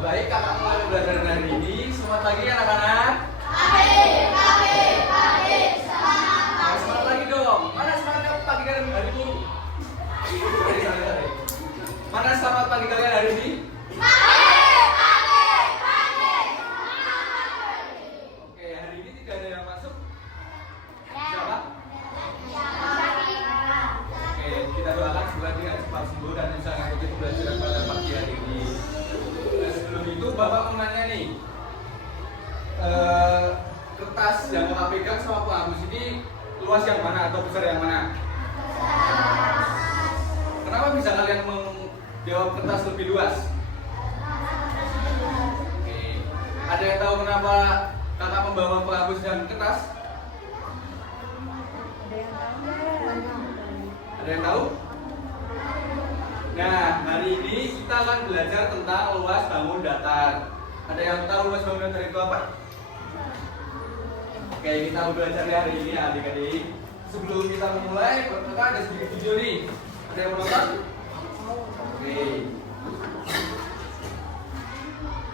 Baik, kakak mulai belajar dari ini. Selamat pagi anak-anak. Semangat lagi dong. Mana semangat pagi kalian hari ini? Mana selamat pagi kalian hari ini? Oke, hari ini tidak ada yang masuk. Siapa? Oke, kita doakan semoga dia cepat sembuh dan bisa mengikuti pembelajaran pada pagi hari ini. Nah, sebelum itu Bapak mau nanya nih, kertas yang Bapak pegang sama penghapus ini luas yang mana atau besar yang mana? Kenapa bisa kalian menjawab kertas lebih luas? Oke. Ada yang tahu kenapa kakak membawa penghapus dan kertas? Ada yang tahu? Nah, hari ini kita akan belajar tentang luas bangun datar. Ada yang tahu luas bangun datar itu apa? Oke, kita mau belajar hari ini adik-adik. Sebelum kita memulai, pertama ada sedikit video nih. Ada yang mau nonton? Oke.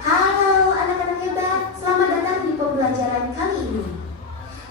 Halo anak-anak hebat, selamat datang di pembelajaran kali ini.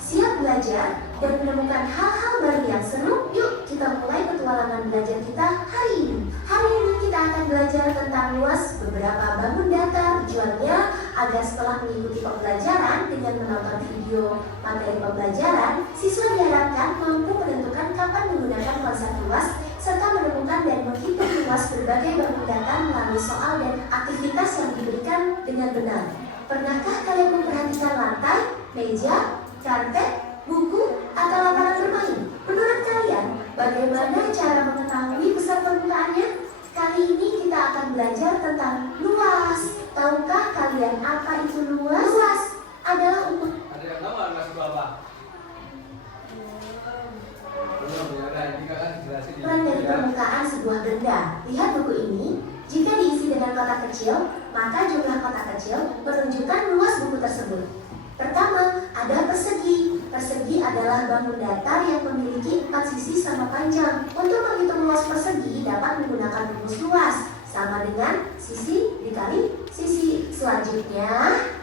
Siap belajar dan menemukan hal-hal baru yang seru? Yuk kita mulai petualangan belajar kita hari ini. Hari ini kita akan belajar tentang luas beberapa bangun datar. Tujuannya agar setelah mengikuti pembelajaran dengan menonton video materi pembelajaran, siswa diharapkan mampu menentukan kapan menggunakan konsep luas serta menemukan dan menghitung luas berbagai bangun datar melalui soal dan aktivitas yang diberikan dengan benar. Pernahkah kalian memperhatikan lantai, meja, karpet, buku, atau lapangan bermain? Menurut kalian, bagaimana cara mengetahui besar permukaannya? Kali ini kita akan belajar tentang luas. Tahukah kalian apa itu luas? Luas adalah untuk... Ada yang tahu nggak luas itu apa? Belum ya, nah ini kakak jelasin ya. Ukuran dari permukaan sebuah benda. Lihat buku ini. Jika diisi dengan kotak kecil, maka jumlah kotak kecil menunjukkan luas buku tersebut. Pertama, ada persegi. Persegi adalah bangun datar yang memiliki 4 sisi sama panjang. Untuk menghitung luas persegi dapat menggunakan rumus luas, sama dengan sisi dikali sisi. Selanjutnya,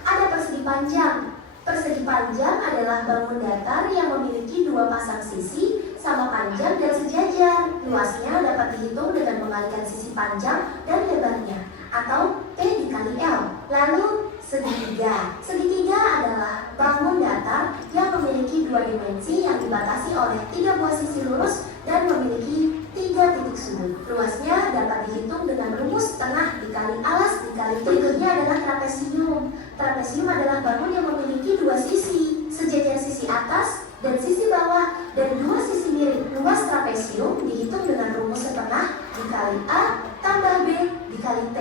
ada persegi panjang. Persegi panjang adalah bangun datar yang memiliki 2 pasang sisi sama panjang dan sejajar. Luasnya dapat dihitung dengan mengalikan sisi panjang dan lebarnya, atau P dikali L. Lalu segitiga. Segitiga adalah bangun datar yang memiliki 2 dimensi yang dibatasi oleh 3 buah sisi lurus dan memiliki 3 titik sudut. Luasnya dapat dihitung dengan rumus tengah dikali alas dikali. Berikutnya adalah trapesium. Trapesium adalah bangun yang memiliki 2 sisi, sejajar sisi atas dan sisi bawah, dan 2 sisi miring. Luas trapesium dihitung dengan rumus setengah dikali A tambah B dikali T.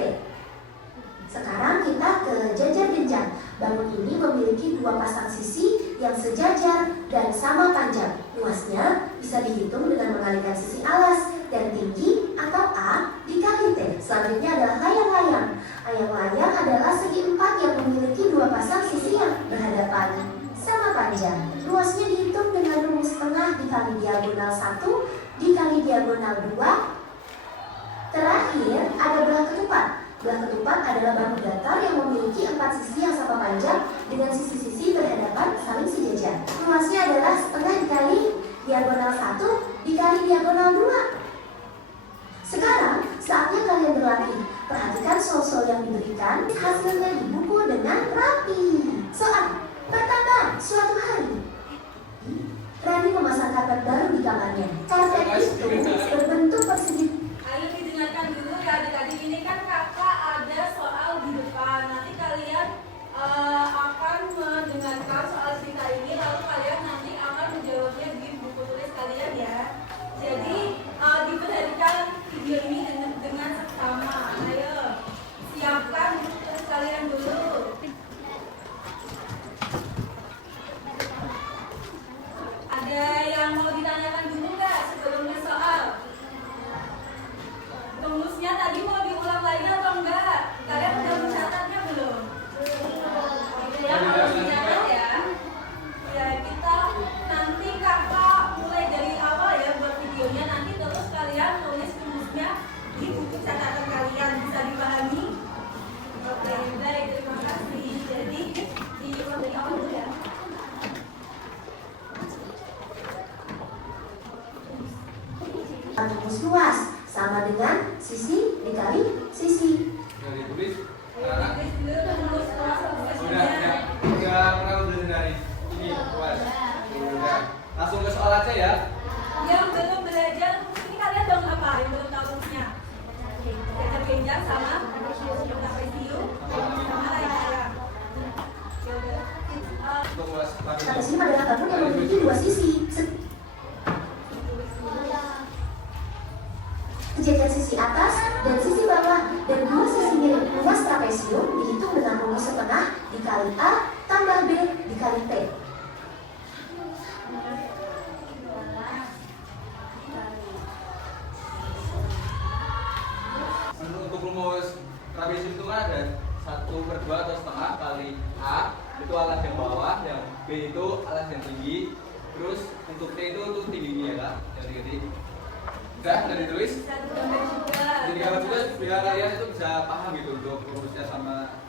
Sekarang kita ke jajar genjang. Bangun ini memiliki 2 pasang sisi yang sejajar dan sama panjang. Luasnya bisa dihitung dengan mengalikan sisi alas dan tinggi atau A dikali T. Selanjutnya adalah layang-layang. Layang-layang adalah segi 4 yang memiliki 2 pasang sisi yang berhadapan sama panjang. Luasnya dihitung dengan rumus tengah dikali diagonal 1 dikali diagonal 2. Terakhir ada belah ketupat. Belah ketupat adalah bangun datar yang memiliki 4 sisi yang sama panjang dengan sisi-sisi berhadapan saling sejajar. Luasnya adalah setengah dikali diagonal 1 dikali diagonal 2. Sekarang saatnya kalian berlatih. Perhatikan soal-soal yang diberikan, hasilnya di buku dengan rapi. Soal pertama, suatu hari Rani memasang karpet baru di kamarnya. Karpet itu berbentuk persegi. Ayo didengarkan dulu ya adik-adik, ini kan kakak ada soal di depan. Nanti kalian akan mendengarkan soal cerita ini, lalu kalian nanti akan menjawabnya di buku tulis kalian ya. Jadi diperhatikan video ini dengan seksama. Ayo siapkan buku tulis kalian dulu. Ada yang mau ditanyakan dulu nggak sebelumnya soal? dua sisi. Sejajar sisi atas dan sisi bawah dan dua sisi miring luas trapesium dihitung dengan rumus setengah dikali A tambah B dikali T. Untuk rumus trapesium itu kan ada 1/2 atau setengah kali A itu alas yang bawah, yang B itu alas yang tinggi, terus untuk T itu untuk tingginya ya kak, yang tinggi. Udah ditulis? Jadi gambar juga biar kalian itu bisa paham gitu untuk rumusnya sama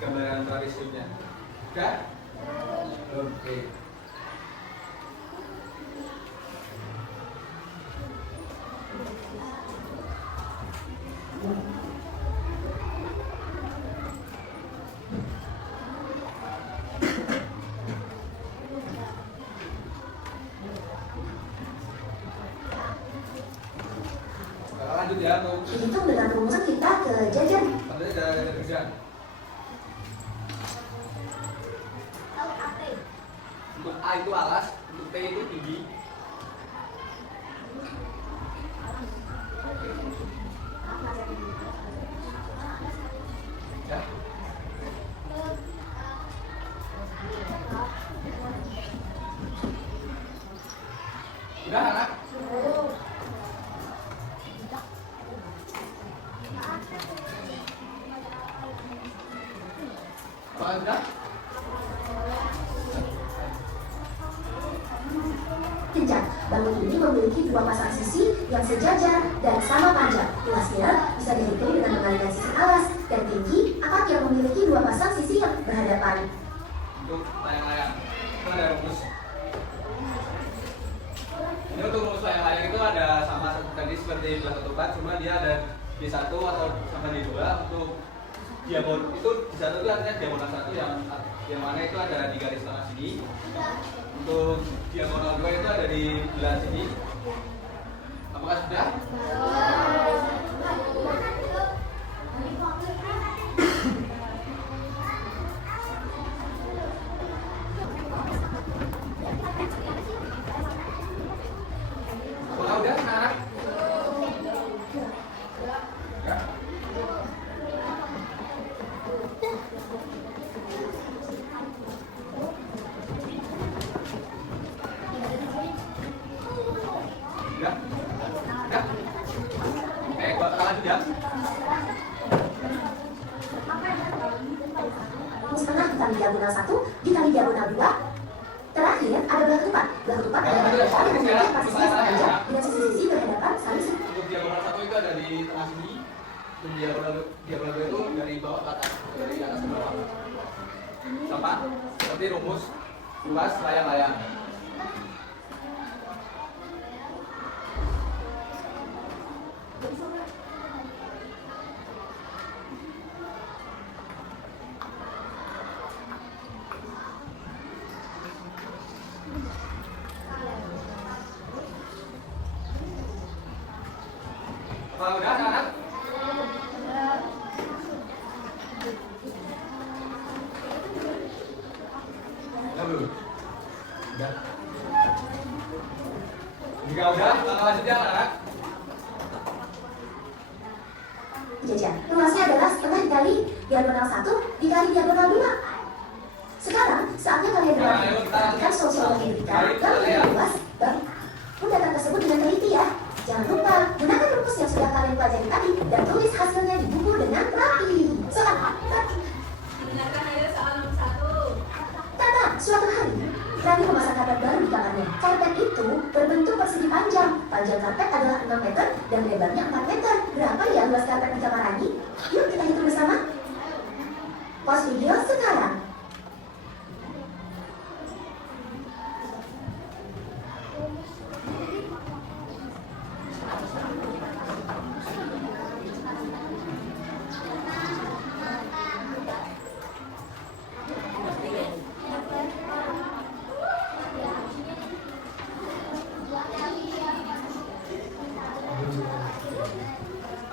gambaran trapesiumnya. Udah? Oke. Lanjut ya untuk Dihitung dengan rumus kita ke jajar. sampai ada kerjaan. Untuk A itu alas, untuk T itu tinggi. Ya. Udah anak? Apa udah? Kencang, bangun ini memiliki dua pasang sisi yang sejajar dan sama panjang. Luasnya bisa dihitung dengan mengalihkan sisi alas dan tinggi atap yang memiliki dua pasang sisi yang berhadapan. Untuk layang-layang itu ada rumus. Ini untuk rumus layang-layang itu ada sama tadi seperti belah ketupat, cuma dia ada D1 atau sama D2. Untuk diagonal itu D1 itu artinya diagonal 1 yang mana itu ada di garis tengah sini. Untuk diagonal 2 itu ada di belah sini. Apakah sudah? Apakah udah anak? Ya. Udah? Udah? Gua lanjut ya. Rumus tengah dikali diagonal 1 dikali diagonal 2. Terakhir ada belah ketupat. Belah ketupat adalah belah yang memiliki pasang sisi panjang dengan sisi-sisi berhadapan saling. Untuk diagonal 1 itu ada di tengah sini. Untuk diagonal 2 itu dari bawah ke atas, dari atas ke bawah. Sama seperti rumus luas layang-layang. Apa udah anak? Udah belum? Udah. Jika udah, langkah lanjutnya anak. Jajar. Luasnya adalah setengah dikali diagonal 1 dikali diagonal 2. Sekarang saatnya kalian perhatikan sosiologi kita yang lebih luas dan data tersebut dengan teliti ya. Jangan lupa gunakan rumus yang sudah kalian pelajari tadi dan tulis hasilnya di buku dengan rapi. Soal Dengarkan aja soal nomor 1. Tata, suatu hari Rani memasang karpet baru di kamarnya. Karpet itu berbentuk persegi panjang. Panjang karpet adalah 6 meter dan lebarnya 4 meter. Berapa ya luas karpet di kamar Rani? Yuk kita hitung bersama. Pause video sekarang.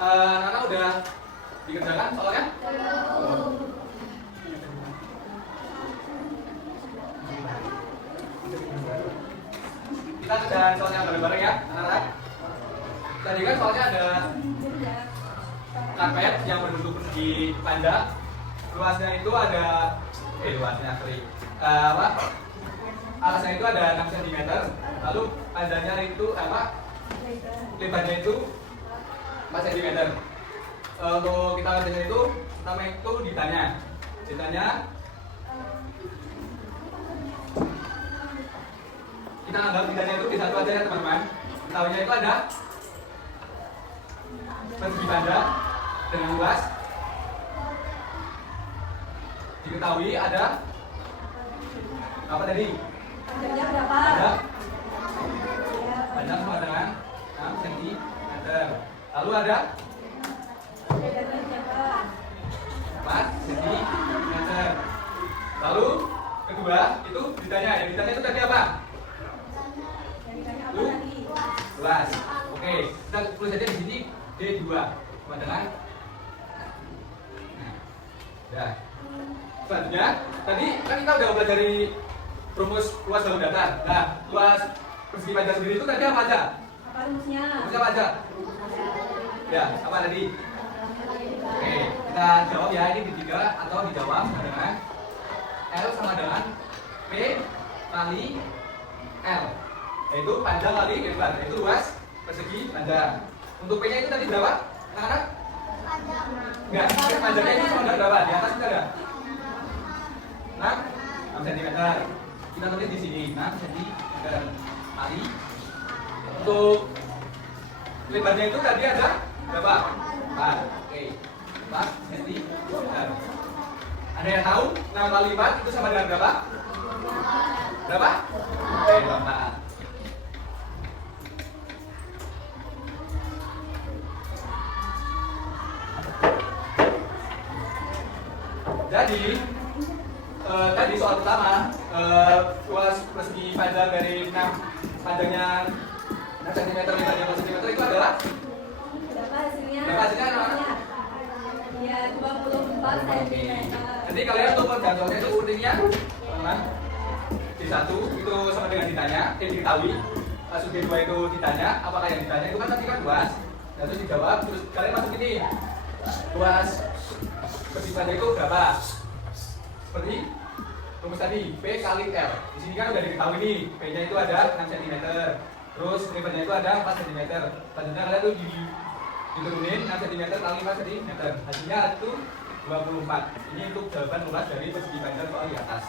Nana udah dikerjakan soalnya? kerjaan soalnya bareng-bareng ya, anak-anak. Tadi kan soalnya ada karpet yang berbentuk persegi panda. Luasnya itu ada, alasnya itu ada 6 cm. Lalu pandanya itu lebarnya itu 4 cm. Untuk kita kerjain itu, pertama itu ditanya. Kita anggap ditanya itu di satu aja ya teman-teman. Tahunya itu ada persegi panda dengan luas. Diketahui ada apa tadi? Panjangnya berapa? Ada panjang sama dengan 6 cm. Lalu ada Lebarnya berapa? 4 cm. Lalu kedua itu ditanya. Yang ditanya itu tadi apa? Yang ditanya apa tadi? Luas. Oke, kita tulis aja di sini D2 sama dengan. Nah, ya. Selanjutnya, tadi kan kita udah pelajari rumus luas dalam datar. Nah, luas persegi panda sendiri itu tadi apa aja? Apa rumusnya? Rumusnya apa aja? Ya, apa tadi? Oke, kita jawab ya, ini di 3 atau dijawab dengan L sama dengan P kali L, yaitu panjang kali lebar, yaitu luas persegi panda. Untuk P-nya itu tadi berapa? Anak-anak? Enggak, panjangnya itu sama dengan berapa? Di atas itu ada 6 cm. Kita tulis di sini 6 cm kali. Untuk lebarnya itu tadi ada berapa? 4. Oke. 4 cm. Ada yang tahu 6 kali 4 itu sama dengan berapa? Berapa? Oke, 24. Jadi tadi soal pertama, luas persegi panjang dari 6 panjangnya 6 cm, lebarnya 4 cm itu adalah Berapa hasilnya? berapa hasilnya anak-anak? Ya, 24 cm. Jadi kalian untuk penjatuhannya itu sepertinya teman-teman, D1 itu sama dengan ditanya, diketahui. Masuk D2 itu ditanya, apakah yang ditanya itu kan tadi kan luas. Nah, terus dijawab, terus kalian masuk ini luas persegi panjang itu berapa? Seperti rumus tadi, P kali L. Di sini kan udah diketahui nih, P-nya itu ada 6 cm. Terus lebarnya itu ada 4 cm. Selanjutnya kalian tuh diturunin 6 cm kali 4 cm. Hasilnya itu 24. Ini untuk jawaban luas dari persegi panjang soal di atas.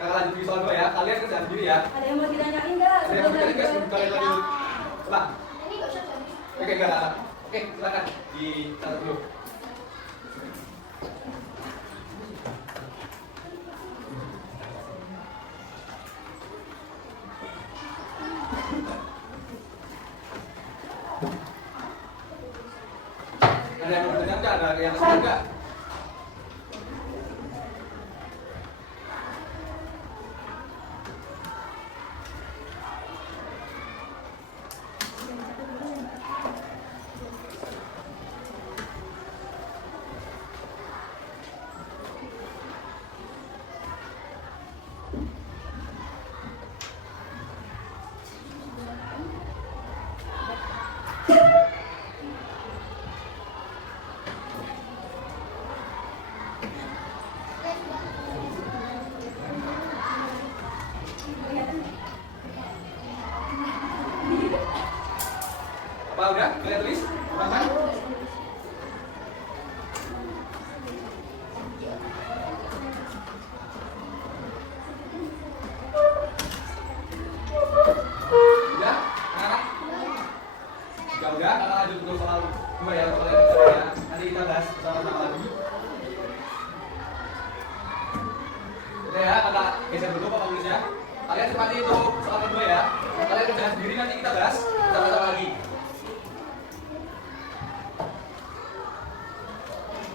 Kakak lanjut di soal 2 ya. Kalian kerjaan sendiri ya. Ada yang mau ditanyain nggak? Ada yang bertanya nggak sebelum kalian lanjut? Coba. Ini gak usah jadi. Oke, enggak. Oke, silakan dicatat dulu. Ada yang bertanya nggak? Ada yang sudah nggak? Apa udah? Kalian tulis? Teman-teman? Udah? Anak-anak? Ya udah, kakak lanjut untuk soal 2 ya, soal yang kedua ya. Nanti kita bahas bersama-sama lagi. Udah ya, kakak geser dulu Pak tulisnya. Kalian sepati itu soal kedua ya. Kalian kerjakan sendiri, nanti kita bahas sama-sama lagi.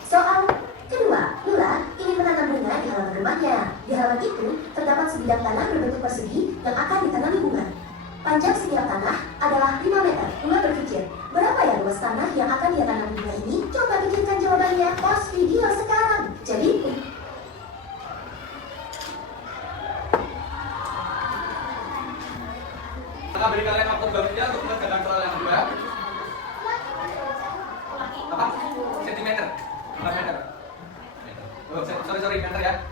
Soal kedua, Lula ingin menanam bunga di halaman rumahnya. Di halaman itu terdapat sebidang tanah berbentuk persegi yang akan ditanami bunga. Panjang setiap tanah adalah 5 meter. Lula berpikir, berapa ya luas tanah yang akan dia tanam bunga ini? Coba pikirkan jawabannya, pause video sekarang. Jadi, Kakak berikan Sorry, bentar ya.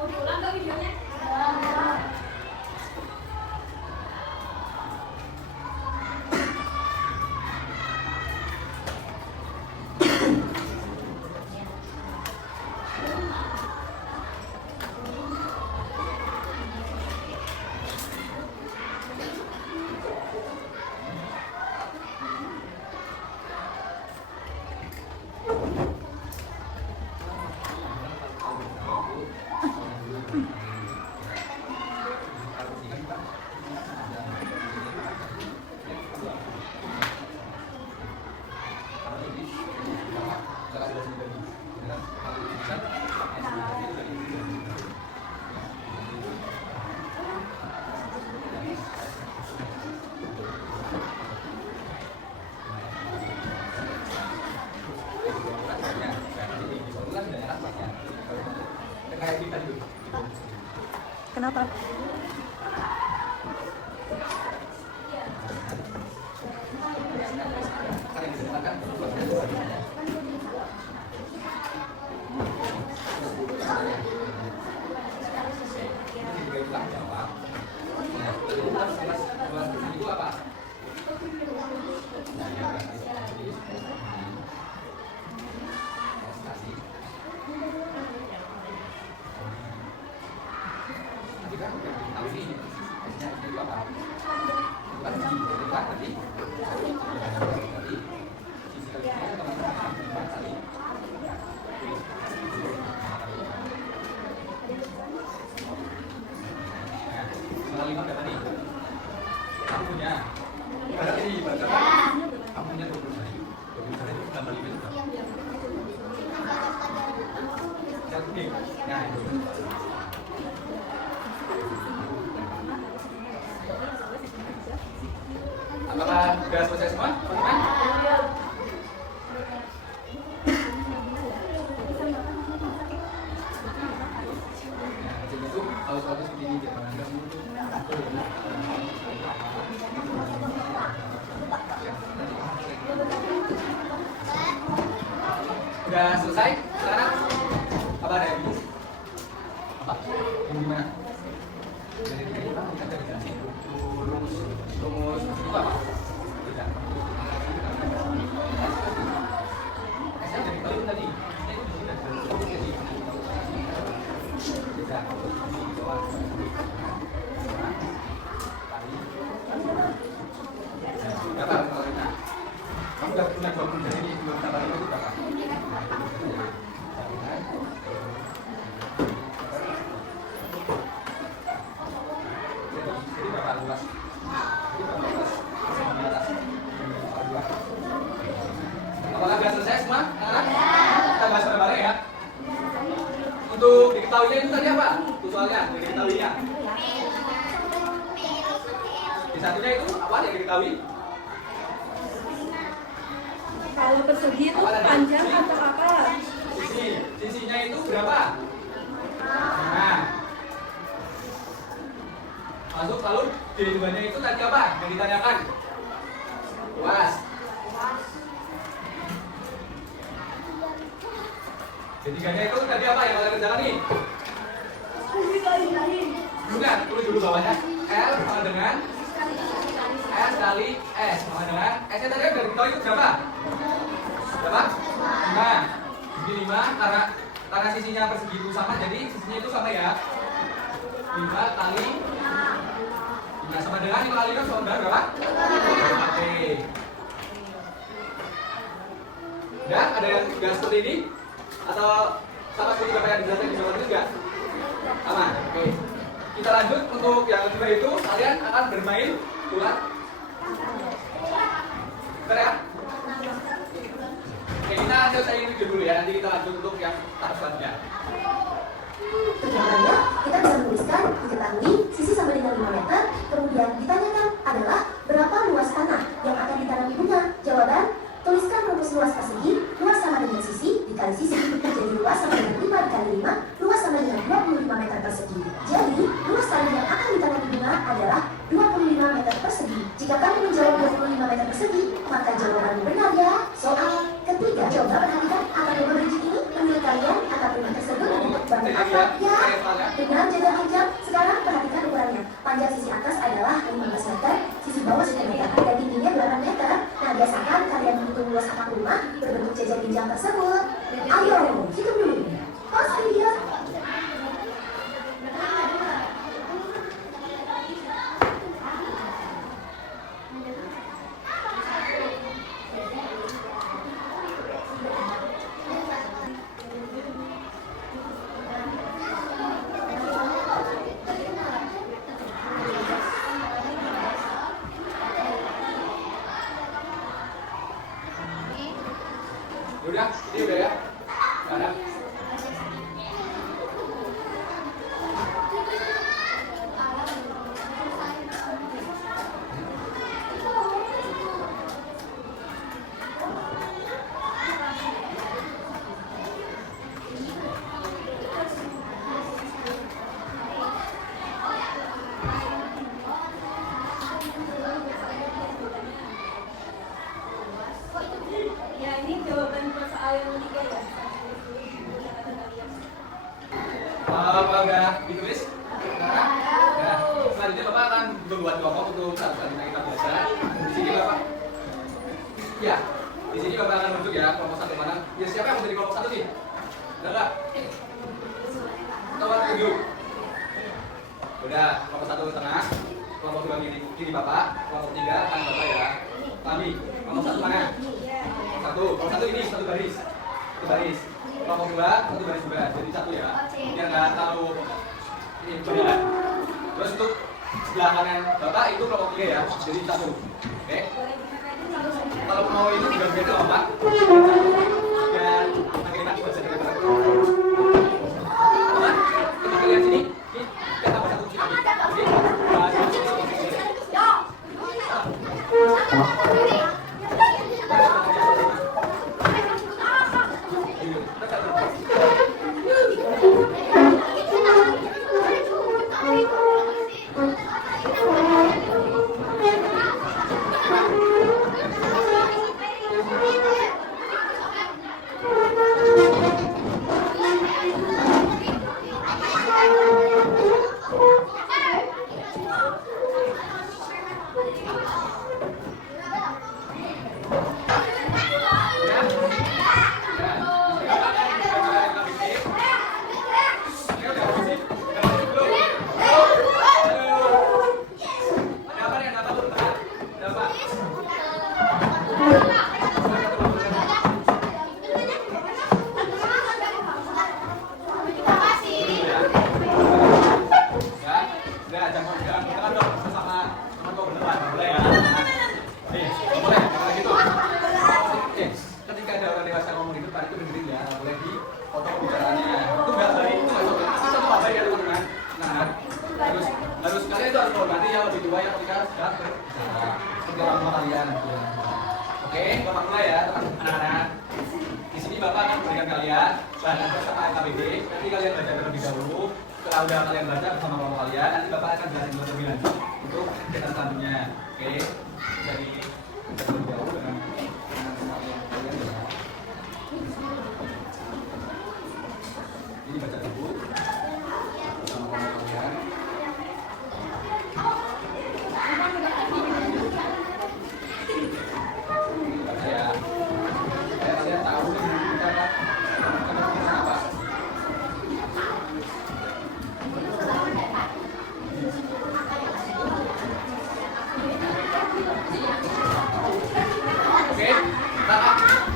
Mau diulang nggak videonya? Kenapa? Apakah sudah selesai semua, teman-teman? Itu halus-halus begini jangan Anda Udah selesai? Sekarang apa ada yang bingung? Apa? Yang gimana? Dari kita dari sini rumus itu apa? Tidak. Saya jadi tahu tadi. Tidak. Berapa kalau kita? Kamu udah pernah bangun dari ini belum tambah itu berapa? Jadi berapa luas? Apakah sudah selesai semua? Kita bahas bareng ya. Untuk diketahuinya itu tadi apa? Itu soalnya yang diketahuinya. Di satunya itu apa yang diketahui? Kalau persegi itu panjang atau apa? Sisinya itu berapa? Nah, masuk lalu D2-nya itu tadi apa yang ditanyakan? Luas. D3-nya itu tadi apa yang kalian kerjakan nih? Bukan, tulis dulu bawahnya. L sama dengan S kali S sama dengan S-nya tadi udah diketahui itu berapa? Berapa? 5. Ini 5 karena sisinya persegi itu sama, jadi sisinya itu sama ya. 5 kali 5 sama dengan 5 kali 6 sama dengan berapa? Oke. Dan ada yang juga seperti ini? Atau sama seperti Bapak yang dijelaskan di bawah itu juga? Sama? Oke. Kita lanjut untuk yang kedua itu, kalian akan bermain ulat. Betul ya? Oke, kita selesaiin video dulu ya, nanti kita lanjut untuk yang tahap selanjutnya. Pertanyaannya, kita bisa menuliskan diketahui sisi sama dengan 5 meter, kemudian ditanyakan adalah berapa luas tanah yang akan ditanami bunga. Jawaban, tuliskan rumus luas persegi, luas sama dengan sisi, dikali sisi, jadi luas sama dengan 5 dikali 5, luas sama dengan 25 meter persegi. Jadi, luas tanah yang akan ditanami bunga adalah 25 meter persegi. Jika kamu menjawab 25 meter persegi, maka jawabanmu benar ya. Soal ketiga, coba perhatikan angka nomor digit ini menurut kalian angka rumah tersebut lagi ya. Ya, Oke, soalnya. dengan jaga panjang, sekarang perhatikan ukurannya. Panjang sisi atas adalah 15 meter, sisi bawah 1 meter, dan tingginya 8 meter. Nah, biasakan kalian menghitung luas atap rumah berbentuk jajar jenjang tersebut. Ayo, hitung dulu. Pause video. Udah, ini udah ya. Ada. Ya, ini jawaban persoalan yang ketiga ya. Apa udah ditulis? Nah, selanjutnya Bapak akan membuat kelompok untuk satu-satu kita biasa. Di sini Bapak. Ya, di sini Bapak akan menunjuk ya kelompok satu mana. Ya, siapa yang mau jadi kelompok satu sih? Ada nggak? Kelompok tujuh. Udah, kelompok satu ke tengah, kelompok dua kiri Bapak, kelompok tiga kan Bapak ya. Kami, kelompok satu mana? Satu, kelompok satu ini satu baris, satu baris. Kelompok dua satu baris juga, jadi satu ya. Biar nggak terlalu ini berbeda. Terus untuk sebelah kanan Bapak itu kelompok tiga ya, jadi satu. Oke. Kalau mau ini juga beda Bapak. Dan kita bisa segera. Bapak, kita lihat sini. Ini kita tambah satu sini. Oke. Harus kalian itu harus menghormati yang lebih tua yang ketika sudah berbicara seperti orang tua kalian. Oke, Bapak mulai ya anak-anak. Di sini Bapak akan memberikan kalian bahan bersama KBB. Nanti kalian baca terlebih dahulu. Setelah udah kalian baca bersama kelompok kalian, nanti Bapak akan jelasin lebih lanjut untuk kegiatan selanjutnya. Oke, jadi terlebih dahulu dengan kalian ya. Ini baca dulu bersama kelompok kalian.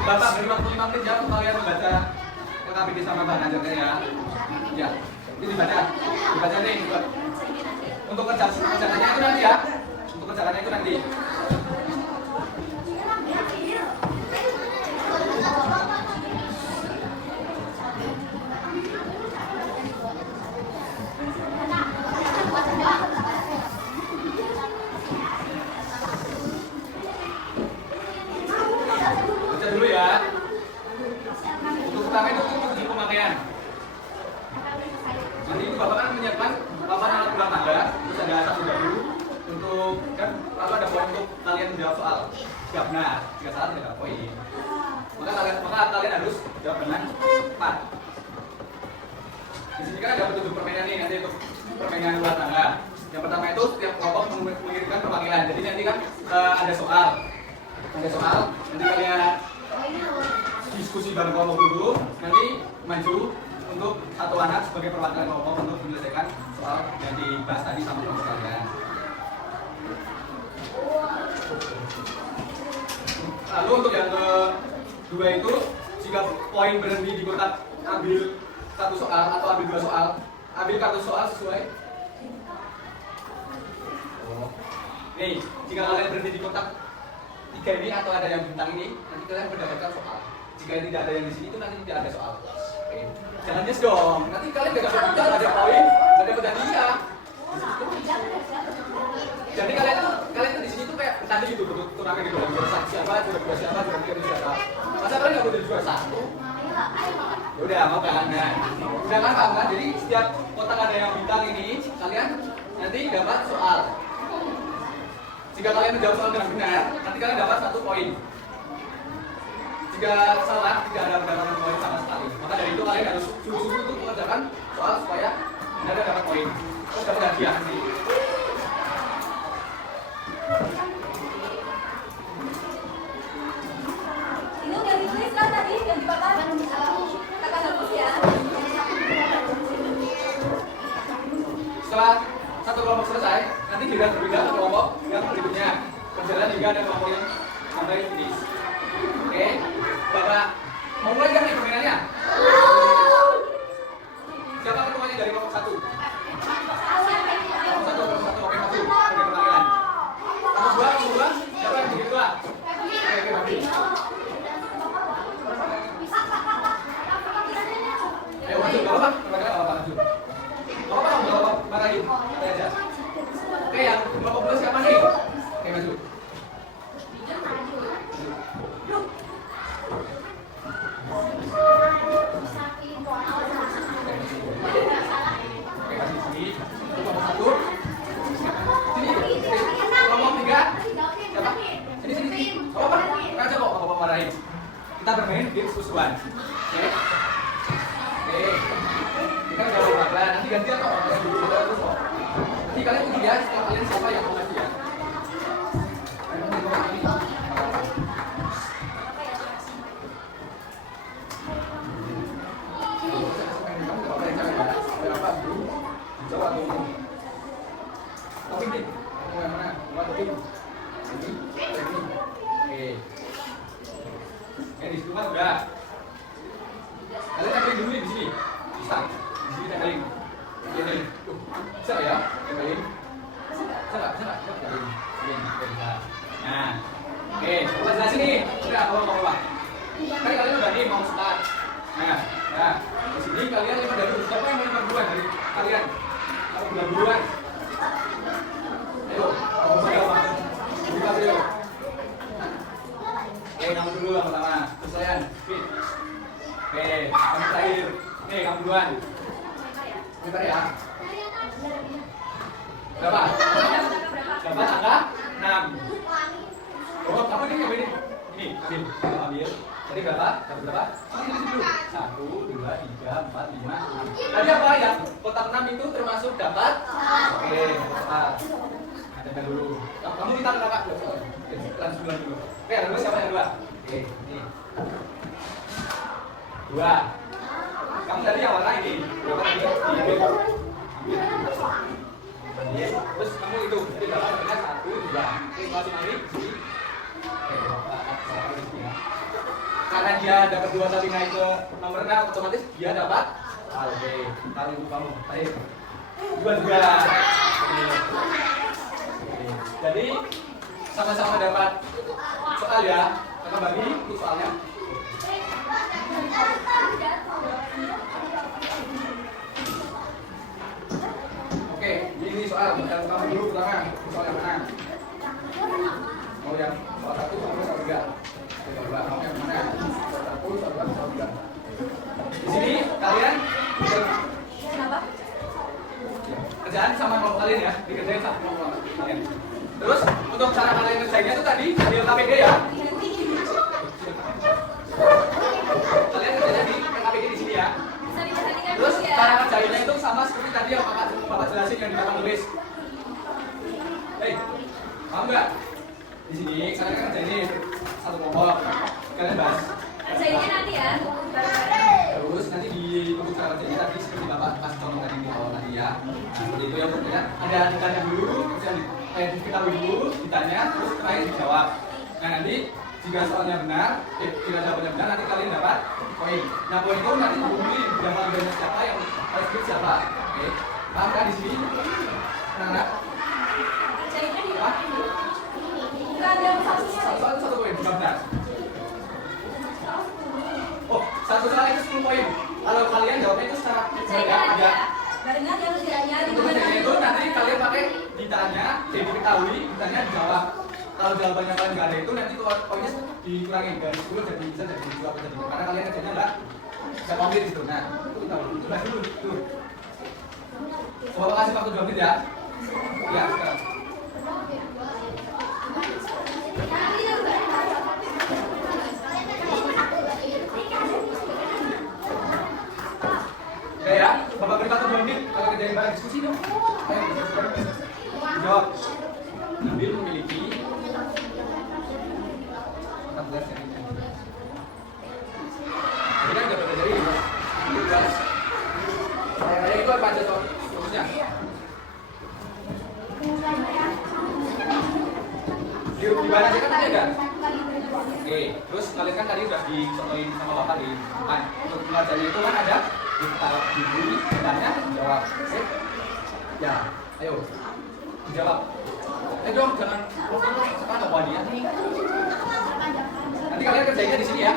Bapak beri waktu 5 menit ya untuk kalian membaca KBB sama bahan ajarnya ya. Ya, ini dibaca nih. Untuk kerjaannya itu nanti ya. Untuk kerjaannya itu nanti. Baca dulu ya. Untuk pertama itu kunci pemakaian. Nanti itu Bapak kan menyiapkan papan alat rumah tangga, terus ada satu dahulu untuk kan lalu ada poin untuk kalian menjawab soal. Jika benar, jika salah tidak ada poin. Maka kalian harus jawab benar 4. Di sini kan ada bentuk permainan nih, nanti untuk permainan luar tangga. Yang pertama itu setiap kelompok mengirimkan perwakilan. Jadi nanti kan ada soal, nanti kalian diskusi bareng kelompok dulu, nanti maju untuk satu anak sebagai perwakilan kelompok untuk menyelesaikan soal yang dibahas tadi sama kelompok kalian. Lalu untuk yang kedua itu, jika poin berhenti di kotak ambil satu soal atau ambil dua soal, ambil kartu soal sesuai. Nih, jika kalian berhenti di kotak 3 ini atau ada yang bintang ini, nanti kalian mendapatkan soal. Jika tidak ada yang di sini itu nanti tidak ada soal. Oke. Jangan yes dong. Nanti kalian tidak ada poin, tidak dapat hadiah. Jadi kalian tuh di sini tuh kayak tadi gitu, turnamen gitu. Juara satu siapa, juara dua siapa, juara tiga siapa. Masa kalian nggak boleh juara satu? Udah mau kan? Nah, udah kan paham kan? Jadi setiap kotak ada yang bintang ini, kalian nanti dapat soal. Jika kalian menjawab soal dengan benar, nanti kalian dapat 1 poin. Jika salah, tidak ada mendapatkan poin sama sekali. Maka dari itu kalian harus sungguh-sungguh untuk mengerjakan soal supaya Anda dapat poin. Terus dapat hadiah nanti. Ini udah ditulis kan tadi yang dibakar? Kakak hapus ya. Setelah satu kelompok selesai, nanti kita berpindah ke kelompok yang berikutnya. Berjalan hingga ada kelompok yang sampai finish. Oke, Bapak mau mulai kan nih permainannya? Siapa ketuanya dari kelompok 1? Kelompok 1, oke maju. Oke, pertanyaan. Kelompok 2, siapa yang jadi ketua? Oke, Babi. Ayo maju, gak apa-apa. Pertanyaan gak apa-apa, maju. Gak apa-apa, marahin. Oke aja. Oke, yang kelompok 2 siapa nih? Oke, maju. Kita bermain game susuan. Oke. Kita udah bermain. Nanti gantian kok. Nanti kalian tunggu ya. Setelah kalian siapa yang mau maju ya. Di situ kan udah. Kalian tempelin dulu di sini. Bisa. Di sini tempelin. Ini. Bisa ya? Tempelin. Bisa nggak? Bisa nggak? Tempelin. Bisa. Nah. Oke, coba jelasin nih. Udah, apa? Kan kalian udah nih mau start. Nah, di sini kalian lima dari siapa yang mau 5 duluan dari kalian? Kalau bulan duluan. Ayo, kamu siapa? Buka dulu. Oke, kamu dulu yang pertama. Kesulian, fit. Oke, kamu terakhir. Nih, kamu duluan. Bentar ya. Berapa? Dapat angka 6. Oh, kamu ini. Ini, ambil. Tadi berapa? Dapat berapa? Ini dulu. 1, 2, 3, 4, 5, 6. Tadi apa ya? Kotak 6 itu termasuk dapat? Oke, dapat. Ada dulu. Kamu minta ke kakak dulu. Langsung dulu. Oke, yang kedua siapa yang kedua? Oke, ini. 2. Kamu tadi yang warna ini. Berapa tadi? Ambil. Terus kamu itu. Jadi dapat artinya 1, 2. Oke, masih ini. Sini. Oke, karena dia dapat 2 kali naik ke nomornya, otomatis dia dapat. Oke, taruh itu kamu. Ayo. 2. Jadi sama-sama dapat soal ya. Kita bagi itu soalnya. Oke, ini soal yang kamu dulu pertama. Soal yang mana? Mau yang soal 1 sama soal 3. Kamu yang mana? Soal 1, soal 2, soal 3. Di sini kalian kerjaan sama kelompok kalian ya, dikerjain sama kelompok kalian. Terus untuk cara kalian ngerjainnya itu tadi di KPG ya. Kalian kerjanya di KPG di sini ya. Terus cara ngerjainnya tadi yang bapak jelasin yang di papan tulis. Hei, paham nggak? Di sini kalian kan kerjain satu kelompok, kalian bahas. Kerjainnya nanti ya. Terus nanti di buku cara kerjanya tadi seperti bapak kasih contoh tadi di awal tadi ya. Nah, seperti itu ya pokoknya ada ditanya dulu, terus diketahui dulu, ditanya, terus terakhir dijawab. Nah nanti jika soalnya benar, jika jawabannya benar nanti kalian dapat poin. Nah poin itu nanti dihubungi yang paling banyak siapa, yang paling sedikit siapa. Oke, paham kan di sini? Nah, Kerjainnya di depan ini. Bukan yang satu poin, bukan benar. Oh, satu soal itu 10 poin. Kalau kalian jawabnya itu secara ada. Barengan yang kerjanya di Untuk kerjanya itu nanti kalian pakai ditanya, jadi diketahui, ditanya dijawab. Kalau jawabannya kalian nggak ada itu nanti poinnya dikurangin dari 10 jadi bisa jadi 7 apa jadi 2 karena kalian kerjanya nggak bisa komplit itu. Nah, itu kita coba dulu tuh. Coba kasih waktu 2 menit ya. Ya, sekarang. Oke ya, Bapak beri waktu 2 menit kalau kerjain bareng diskusi dong. Ayo, jawab. Nabil memiliki 14 ya. Ini kan udah belajar ini, Mas. 14. Saya itu apa aja toh? Fokusnya. Di mana aja kan ada enggak? Oke, terus kalian kan tadi udah dicontohin sama Bapak di depan. Untuk belajarnya itu kan ada diberi, ditanya, jawab. Sip? Ya, ayo. Dijawab. Dong, jangan sekarang apa dia? Nanti kalian kerjainnya di sini ya.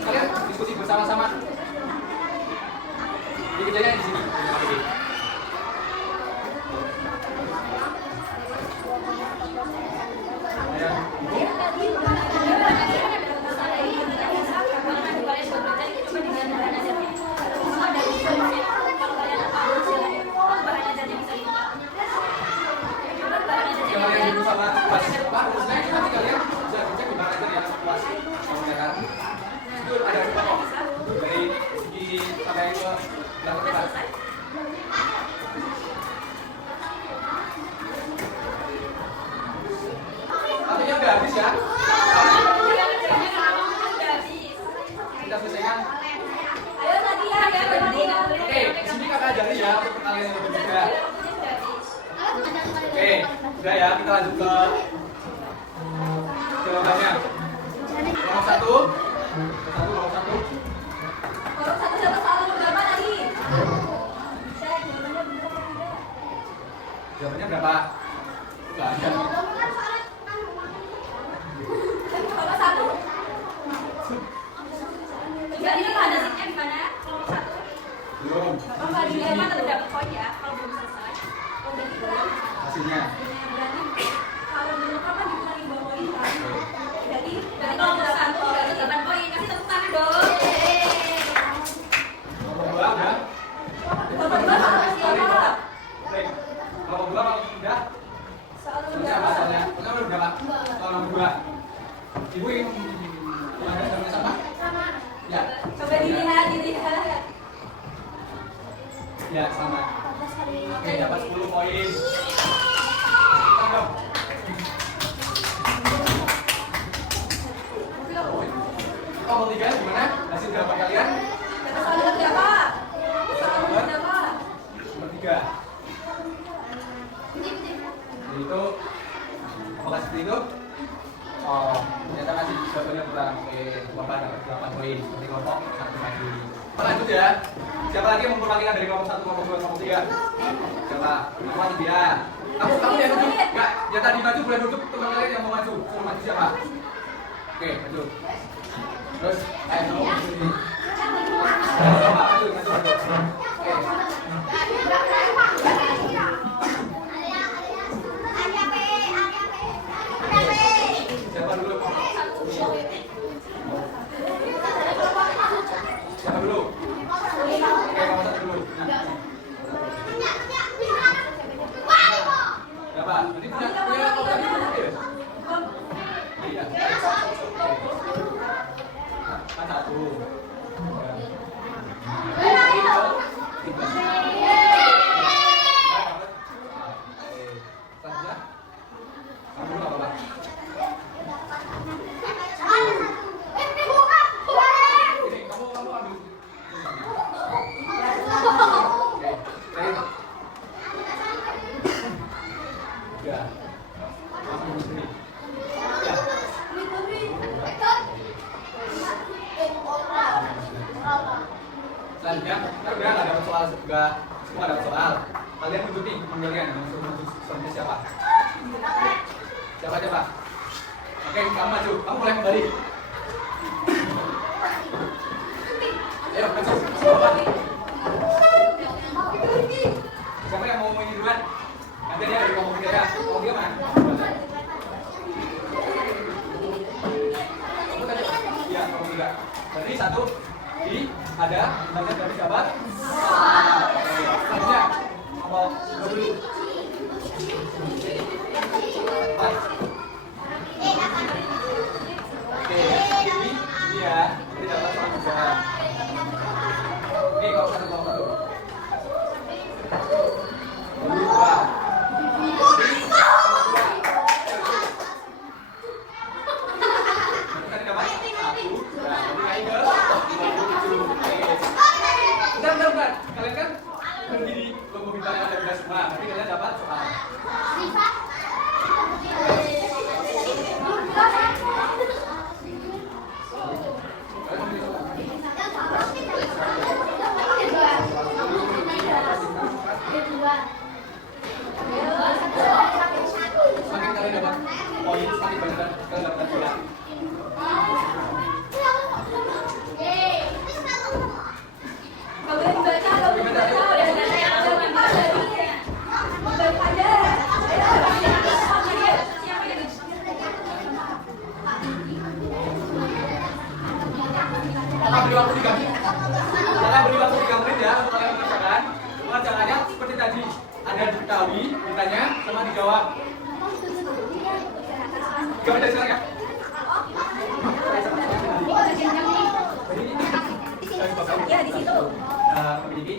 Kalian diskusi bersama-sama. Ini kerjanya di sini. Ya, kalian dulu sama pas harusnya itu nanti kalian bisa cek di mana aja ya pas ya kan itu ada berapa kok dari segi sampai ke belakang depan artinya udah habis ya kita selesaikan Ayo tadi ya, oke di sini kakak ajari ya untuk perkalian yang berbeda. Oke, udah ya, kita lanjut ke jawabannya. Nomor 1. Nomor 1. Kalau satu dapat salah berapa tadi? Cek jawabannya benar apa tidak? Jawabannya berapa? Enggak ada. Kalau satu. Jadi ada sih di mana? Kalau satu. Belum. Bapak nggak di mana tetap dapat poin ya kalau belum selesai. Oh berarti berapa? Hasilnya. Berarti kalau belum apa dikurangi 2 poin kan? Berarti kalau udah satu berarti 8 poin. Kasih tepuk tangan dong. Nomor 2 udah. Nomor 2 sama siapa? Baik. Nomor 2 kalau sudah Soal selesai apa soalnya? Nomor berapa? Soal nomor 2. Ibu ingin ada jawabannya sama? Ya. Coba dilihat. Ya, sama. Oke, dapat 10 poin. Nomor 3 gimana? Hasil jawaban kalian? Dapat soal nomor berapa? Soal nomor berapa? Nomor 3. Jadi itu apakah seperti itu? Oh, ternyata masih jawabannya kurang. Oke, Bapak dapat 8 poin. Seperti kelompok 1 lagi. Lanjut ya. Siapa lagi yang memperwakilan dari kelompok 1, kelompok 2, kelompok 3? Siapa? Aku aja dia. Kamu yang duduk. Enggak, yang tadi maju boleh duduk. Teman kalian yang mau maju. Suruh maju siapa? Oke, maju. Terus, ayo kamu maju sini. Maju. Oke. Siapa dulu? Siapa dulu? Oke, kamu satu dulu. Siapa? Nanti punya kelompok tadi ya? Iya. Kan 1. semua dapat soal. Kalian duduk nih, panggilkan suruh siapa? Siapa? Oke, kamu maju, kamu mulai kembali. Ayo, maju. Siapa yang mau ini duluan? Nanti dia dari kelompok 3 ya. Kelompok 3 mana? Kamu tadi? Iya, kelompok 3. Berarti 1 di ada, baca dari siapa? Selanjutnya, nomor 20. Oke, ini ya, ini dapat soal juga. Ini kelompok 1, kelompok 1. Bentar. Kalian kan berdiri kelompok bintang yang ada 11 semua. Tapi kalian dapat soal. Semakin kalian dapat poin, semakin banyak kalian dapat bola. Beri waktu 3 menit ya untuk kalian mengerjakan. Pengerjaannya seperti tadi, ada diketahui, ditanya, sama dijawab. 3 menit sekarang ya. Ya di situ. Memiliki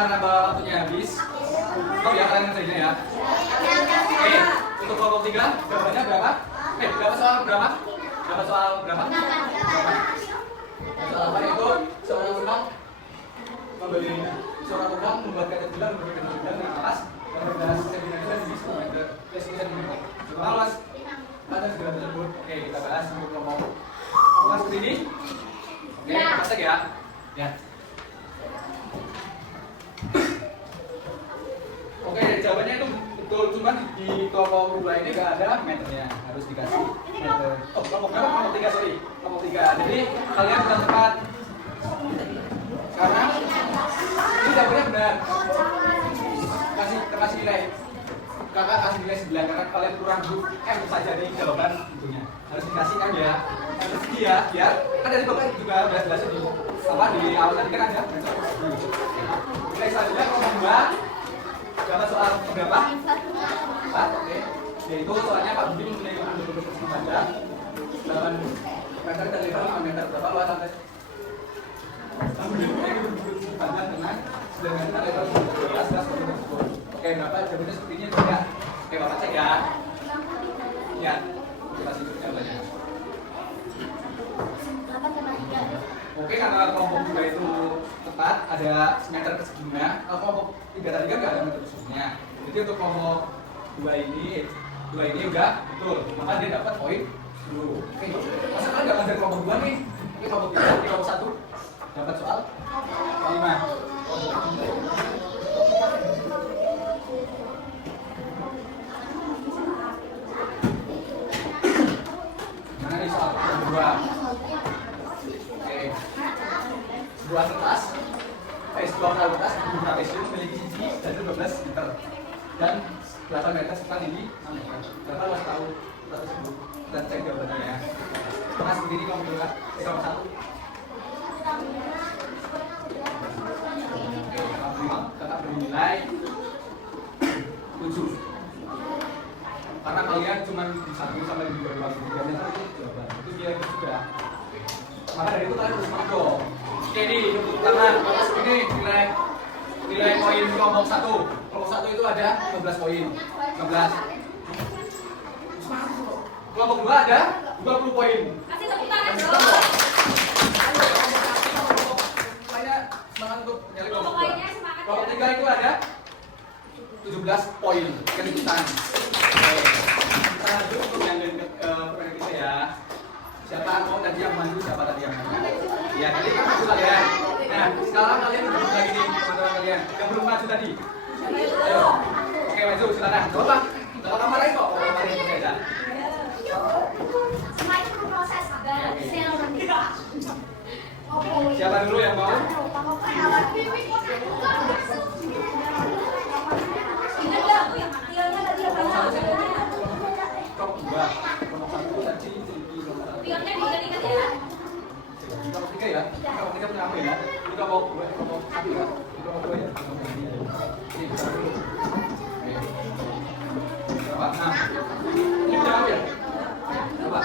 karena waktunya habis. Oh ya, kalian ngerjainnya ya. Oke, untuk kelompok 3 jawabannya berapa? Dapat soal berapa? Dapat soal berapa? Soal apa itu? Seorang tukang membuat kaca bulan dengan alas yang berbasis sedimentasi di kilometer sedimentasi. Sekarang mas ada segala tersebut. Oke, kita bahas untuk kelompok seperti ini. Oke, praktek ya. Ya. Oke, jawabannya itu betul, cuman di kelompok 2 ini nggak ada meternya, harus dikasih meter. Oh, kelompok berapa? Kelompok 3, sorry. Kelompok 3. Jadi kalian sudah tepat. Karena ini jawabannya benar. Kasih nilai. Kakak kasih nilai 9 karena kalian kurang huruf M saja di jawaban tentunya. Harus klasifikasikan ya. Yang persegi ya, biar kan dari bapak juga udah jelasin di apa di awal tadi kan ada meter persegi. Oke, selanjutnya kelompok 2 dapat soal berapa? 4, oke. Yaitu soalnya Pak Budi mempunyai bentuk persegi panjang 8 meter dan lebar 5 meter. Berapa luas lantai? Pak Budi mempunyai bentuk persegi panjang dengan 9 meter lebar 12 meter. Oke, berapa? Jawabannya seperti ini enggak? Oke, Bapak cek ya. Ya, kita kasih jawabannya. Oke, karena kelompok 2 itu tepat, ada meter perseginya. Kalau kelompok 3 tadi kan nggak ada meter perseginya. Jadi untuk kelompok 2 ini udah betul. Maka dia dapat poin 10. Oke, masa kan nggak ngajar kelompok 2 nih? Oke, kelompok 3, kelompok 1 dapat soal 5. Mana nih soal kedua? Oke, sebuah kertas, sebuah kertas dibuka PSU memiliki sisi dan 12 meter dan 8 meter serta tinggi 6 meter. Berapa luas tahu kertas tersebut? Dan cek jawabannya ya. Nah seperti ini kamu juga, nomor 1. Oke, kamu tetap bernilai 7. Karena kalian cuma di 1 sampai di 2 meter itu jawaban. Itu dia juga. Maka dari itu kalian harus semangat dong. Oke nih, untuk tangan. Ini nilai poin kelompok 1. Kelompok 1 itu ada 15 poin. 15. Kelompok 2 ada 20 poin. Kasih tepuk tangan dong. Saya semangat untuk nyari kelompok 2. Pokoknya semangat. Kelompok 3 itu ada 17 poin. Kejutan. Oke. Kita lanjut untuk yang proyek kita ya. Siapa mau tadi yang maju, siapa tadi yang maju? Ya, tadi kan maju kalian. Nah, sekarang kalian udah lagi nih, teman-teman kalian yang belum maju tadi. Ayo. Oke, maju silakan. Coba. Kalau kamerain kok, kalau kamerain oke aja. Siapa dulu yang mau? Kelompok 2. Kelompok 1 tadi Pionnya diingat-ingat ya. kelompok 3 ya. Kelompok 3 punya apa ya? Ini kelompok 2, kelompok 1 ya. Ini kelompok 2 ya. Ini kita dulu. Oke. Berapa? Nah. Ini punya apa ya? Berapa?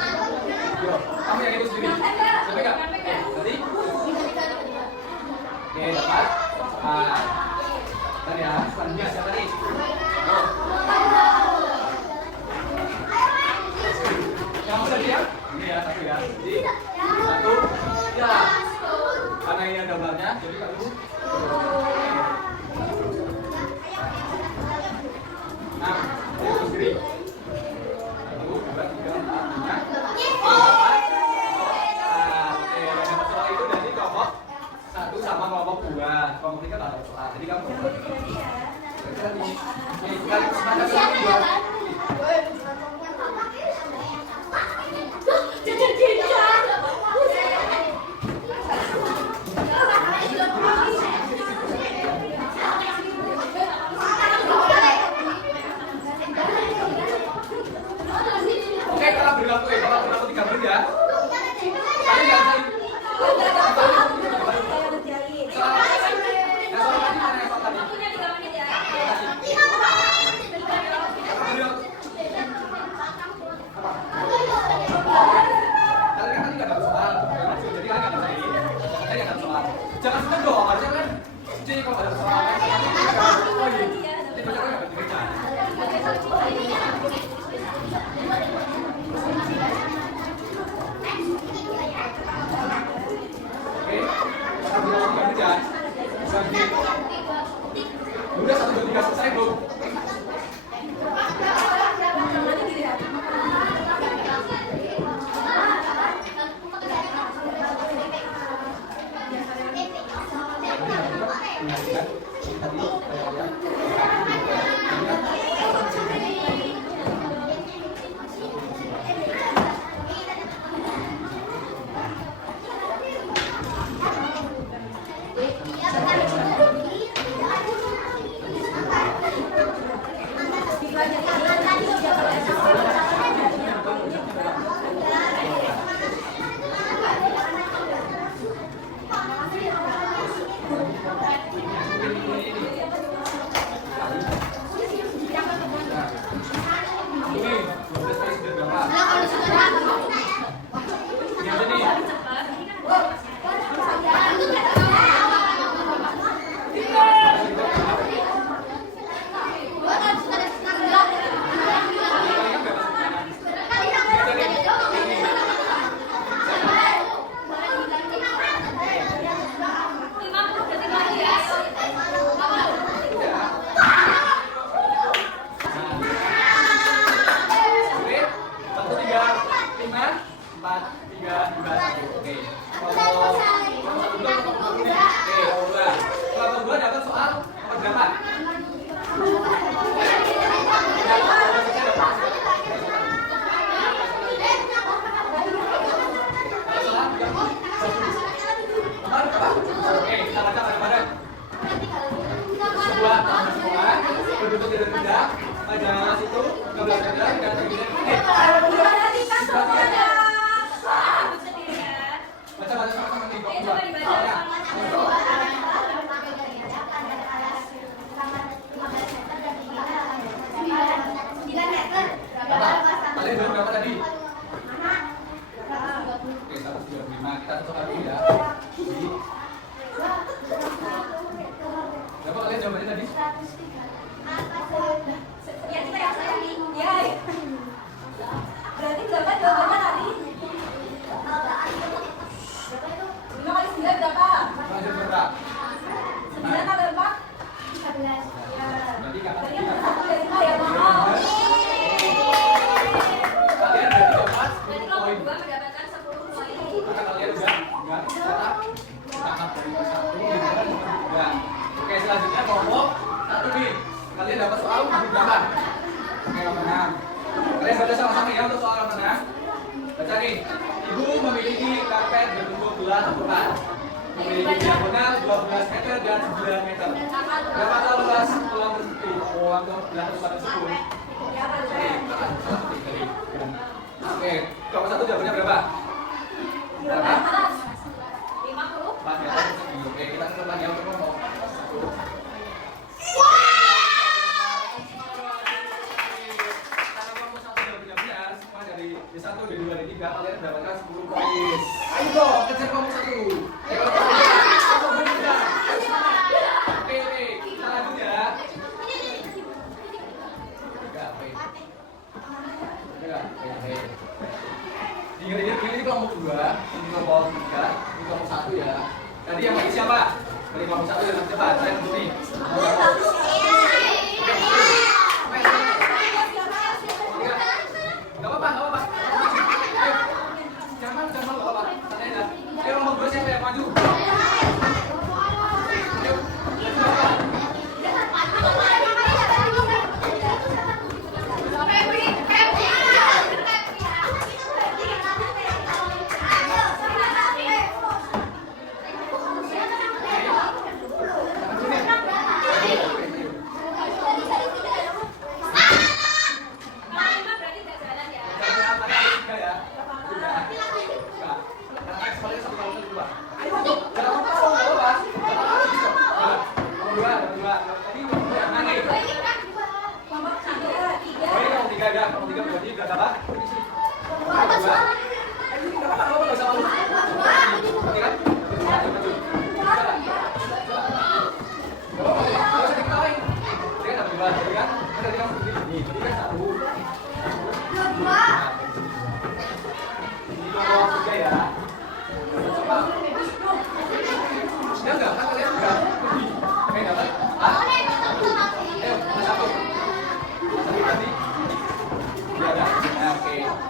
Yo, kamu yang itu sendiri. Sampai enggak? Tadi? Oke, dapat. Tadi ya. Selanjutnya siapa nih? Oh. Yang tadi ya? Ini ya, satu ya. Jadi, satu. Ya. Karena ini ada gambarnya, jadi kamu. Nah, ini sendiri. 1, 2, 3, 4, 5. Oke, dapat soal itu dari kelompok 1 sama kelompok 2. Kelompok 3 tak dapat soal. Jadi kamu. Ini sekaligus mana kelompok 2? Oke, kalau berlaku 3 menit ya. Tapi nggak usah. Soal tadi mana yang soal tadi? Waktunya 3 menit ya.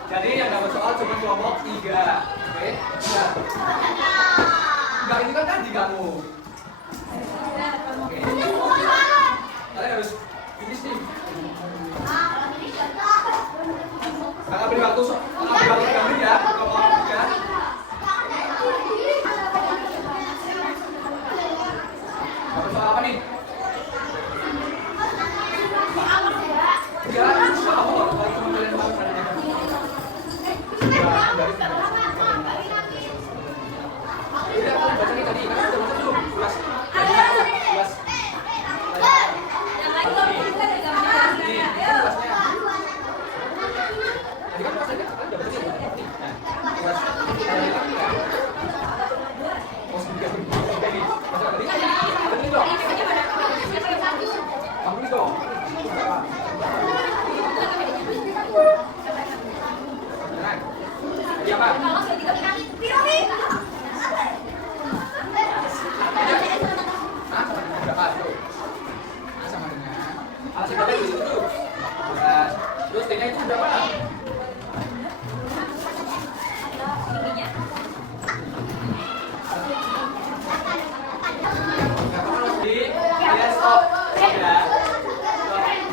Jadi yang dapat soal cuma kelompok 3. Oke? Enggak, ini kan tadi kamu. Oke. Kalian harus finish nih. Kakak beri waktu, kamu ya. Kelompok 3. Dapat soal apa nih? Ya, kamu Oh, segitiga berbentuk ini. Masa tadi? Ini dong. Kamu ini dong. Beneran? Iya, Pak. Berapa tuh? Sama dengan alas kita di situ tuh. Terus T-nya itu berapa? Ya, stop. Ya.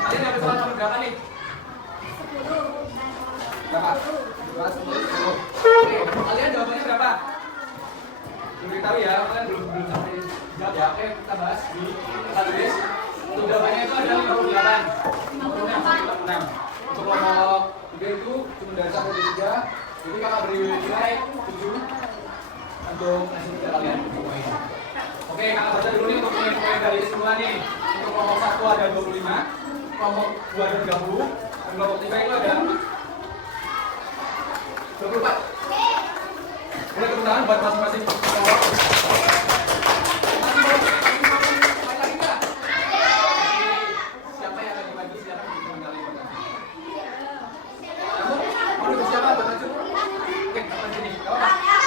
Kalian dapat soal nomor berapa nih? 10. Berapa? 10. Oke, kalian jawabannya berapa? Belum diketahui ya, kalian belum sampai jawab ya. Oke, kita bahas di tulis. Untuk jawabannya itu ada 58. 56. Untuk kelompok 3 itu cuma dari 1 sampai 3. Jadi kakak beri nilai 7 untuk hasil kerja kalian. Oke, kakak baca dulu nih untuk poin dari kesimpulan nih. Untuk kelompok 1 ada 25, kelompok 2 ada 30, dan kelompok 3 itu ada 24. Boleh tepuk tangan buat masing-masing kelompok. Main lagi nggak? Siapa yang akan dibantu? Siapa yang bisa mengenali informasi? Kamu mau duduk siapa? Buat maju? Oke, kapan sini? Gak apa-apa.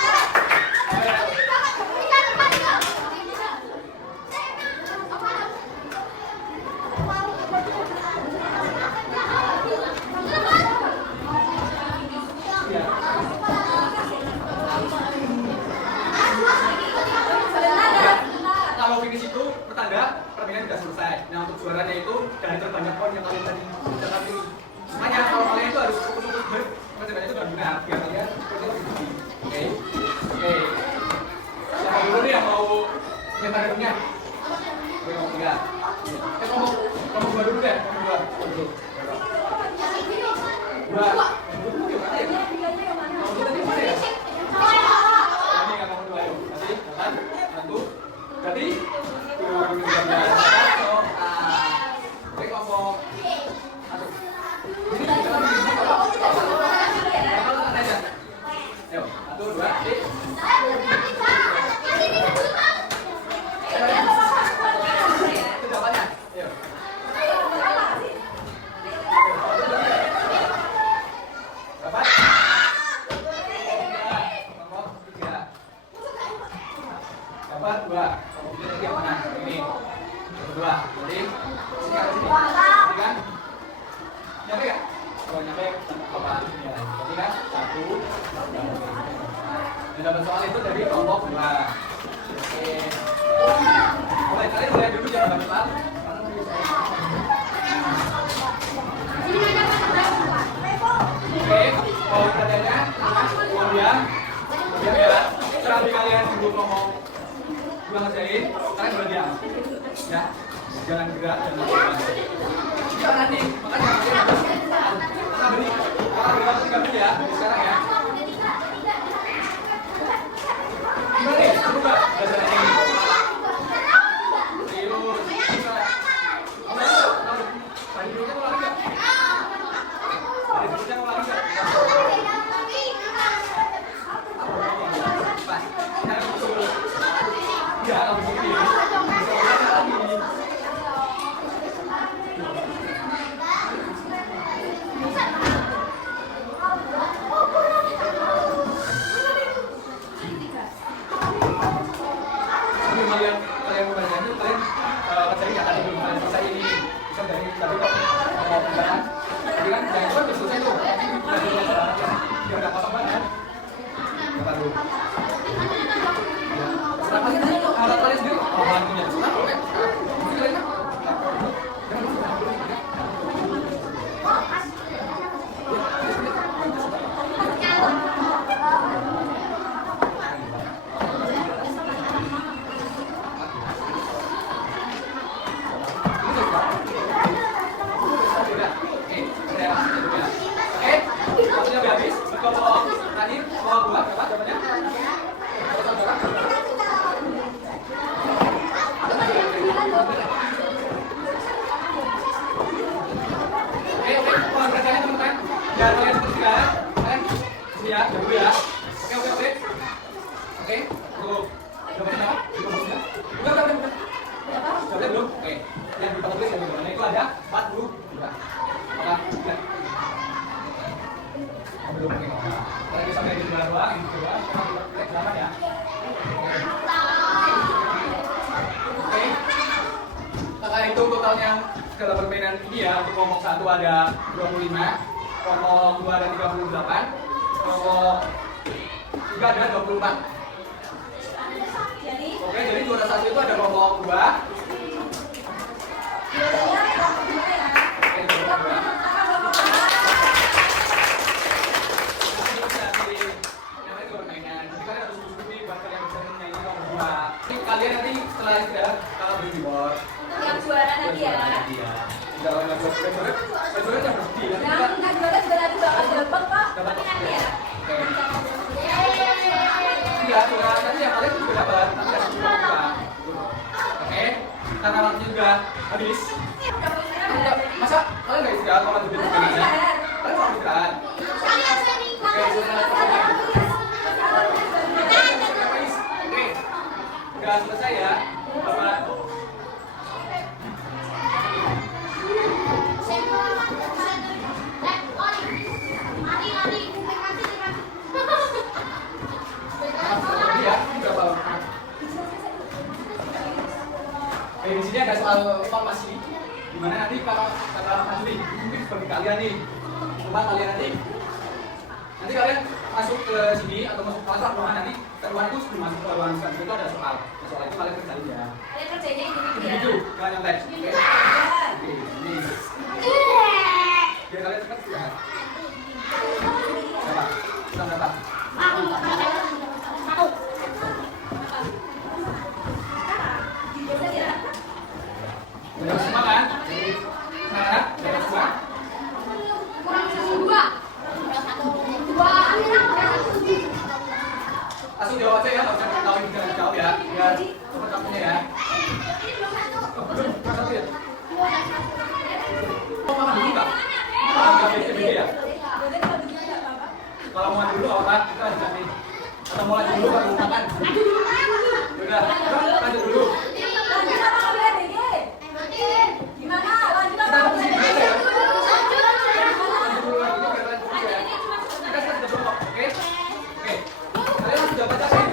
Kalau finish itu pertanda permainan sudah selesai. Nah, untuk juaranya itu dari terbanyak poin yang kalian tadi dapat ini. Makanya kalau kalian itu harus fokus percobaan itu benar-benar biar kalian seperti itu. Oke. Oke. Siapa dulu nih yang mau nyetar punya? Oke, ngomong 3. Ngomong 2 dulu deh, ngomong 2. Dulu. 2. Ngomong gimana ya? Ngomong tadi mana ya? Ini nggak ngomong 2 yuk. Nanti, dapat, satu. Jadi, oke ngomong. Ini kita ayo, 1, 2, 3. Itu jawabannya. Ayo. Dapat? Nomor 3. Dapat 2. Ini yang mana? Ini. Kedua. Jadi sini kan sini. Ini kan? Nyampe enggak? Kalau nyampe apa? Ini ya. Berarti kan 1. Yang dapat soal itu dari kelompok 2. Oke. Boleh kalian boleh dulu jangan dapat soal. Oke, kalau kerjanya kemudian ya, serambi kalian dulu ngomong gue ngerjain, kalian boleh diam ya, jangan gerak, jangan lakukan jangan nanti, makanya kita beri waktu 3 menit ya, dari sekarang ya gimana nih, coba belajar ini terus, bisa tadi dulunya mau lari gak? Tadi dulunya mau lari gak? Pas, jangan betul ya, kalau begini kalian membaca itu kalian mencari nggak tadi belum kalian selesai ini bisa dari tadi kok mau pembahasan jadi kan yang itu udah selesai tuh dari belajar biar nggak kosong banget kata dulu berapa sih tadi alat kalian sendiri bantunya oke mungkin kalian Tadi Iya, untuk kelompok 1 ada 25, kelompok 2 ada 38, kelompok 3 ada 24. Jadi Oke, jadi juara 1 itu ada kelompok 2. juaranya kelompok 2 ya. Oke, juara 2. Apa kelompok 2? Namanya juga permainan. Jadi kalian harus duduk nih buat kalian bisa menyanyi kelompok 2. Ini kalian nanti setelah istirahat kalau beri reward. Untuk yang juara nanti ya. Iya. Jangan juara jangan berhenti. Yang nggak juara juga nanti bakal dapat kok. Dapat. Tapi nanti ya. Iya, juara nanti yang kalian juga dapat. Nanti ada juga. Oke, karena waktunya juga habis. Masa kalian nggak istirahat kalau duduk di sini? Kalian mau istirahat? Oke, udah selesai ya. Bapak. Iya, berapa? Di sini ada soal informasi. Gimana nanti kalau kata Fadli, mungkin bagi kalian nih, coba kalian nanti kalian masuk ke sini atau masuk kelas ruangan nanti ke ruangan itu sebelum masuk ke ruangan selanjutnya itu ada soal. Soal itu kalian kerjain ya. Kalian kerjanya individu ya. Itu jangan nyontek. Oke. Oke, ini. Biar kalian cepat istirahat. Berapa? Sudah berapa? Udah semua kan? Nah, udah semua. Langsung jawab aja ya, nggak usah tahu jangan jawab ya. Biar cepat waktunya ya. Satu ya. Oh, makan dulu nggak? Nggak beda ya. Kalau mau dulu apa? Kita lanjut nih. Atau mau lanjut dulu baru makan? Udah, lanjut dulu. Lanjut apa nggak boleh DG? Gimana? Lanjut apa nggak boleh DG? Lanjut dulu lagi, biar lanjut dulu ya. Kita sudah jawab, oke? Oke. Kalian langsung jawab aja sih.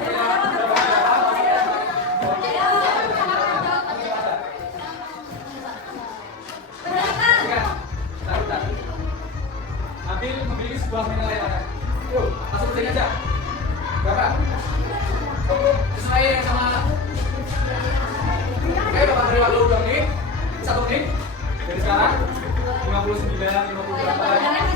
Memiliki sebuah nilai mana? Yuk, langsung ke sini aja. Berapa? Sesuai sama. Oke, Bapak beri waktu 2 menit. 1 menit. Dari sekarang 59, 58.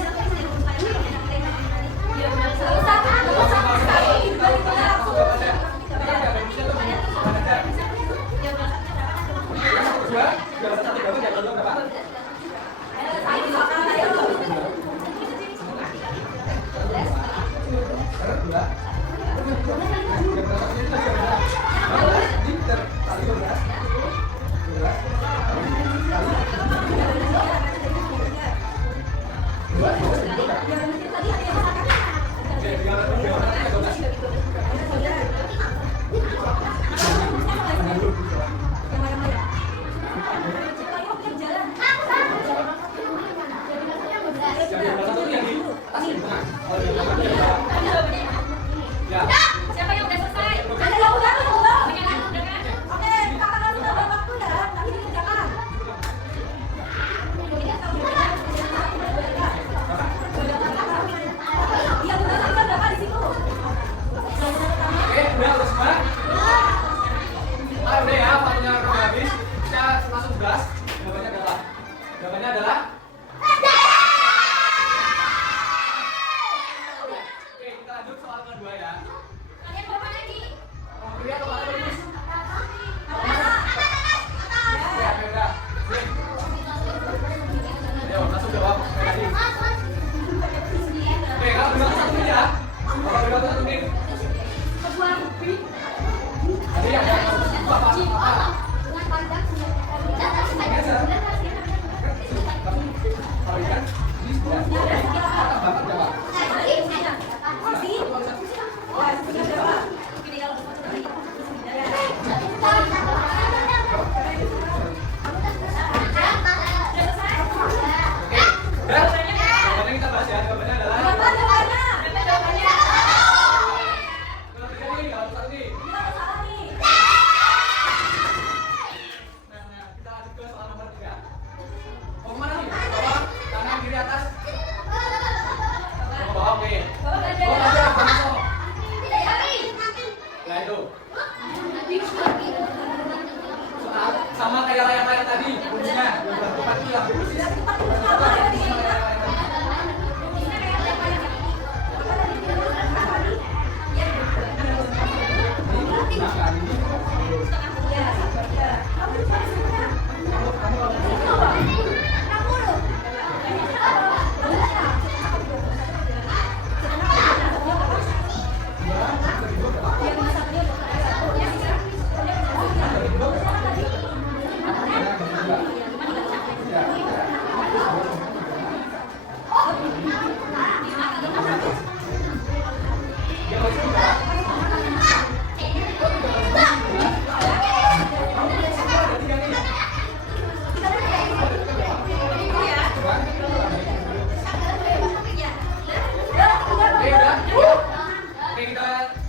Siapa yang udah selesai?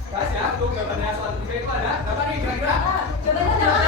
Guys ya, untuk jawabannya soal ketiga itu ada berapa nih kira-kira? Jawabannya berapa?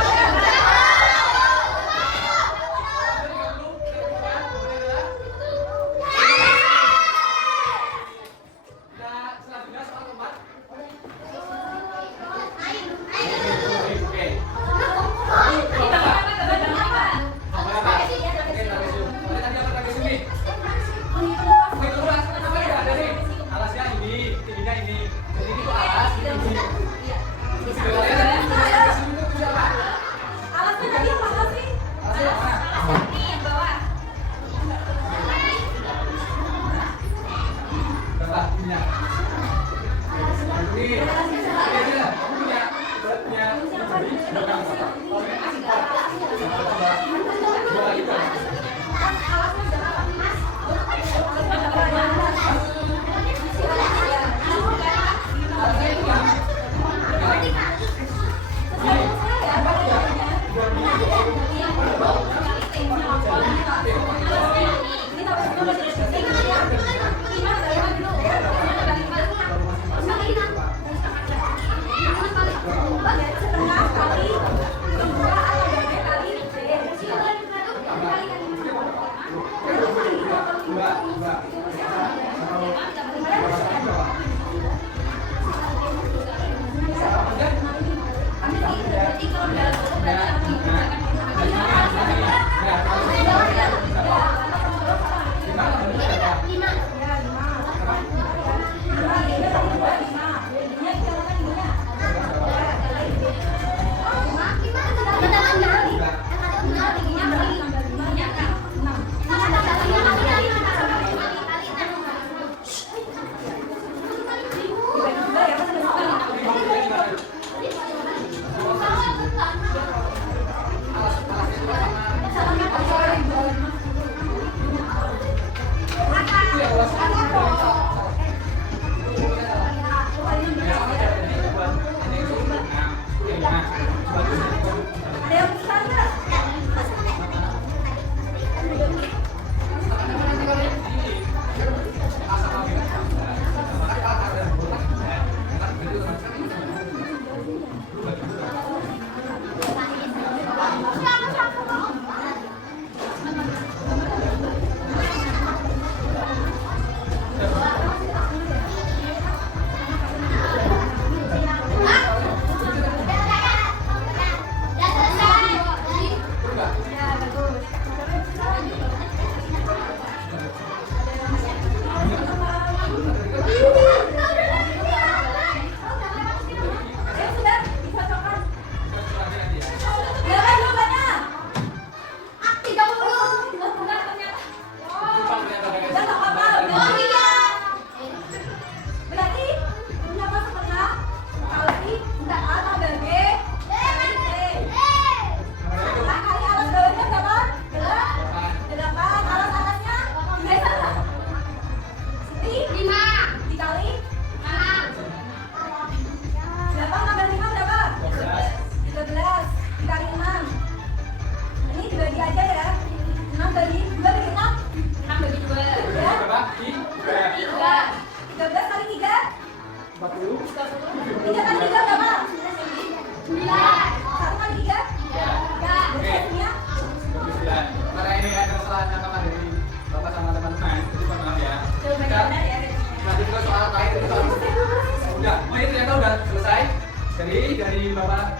Dari Bapak,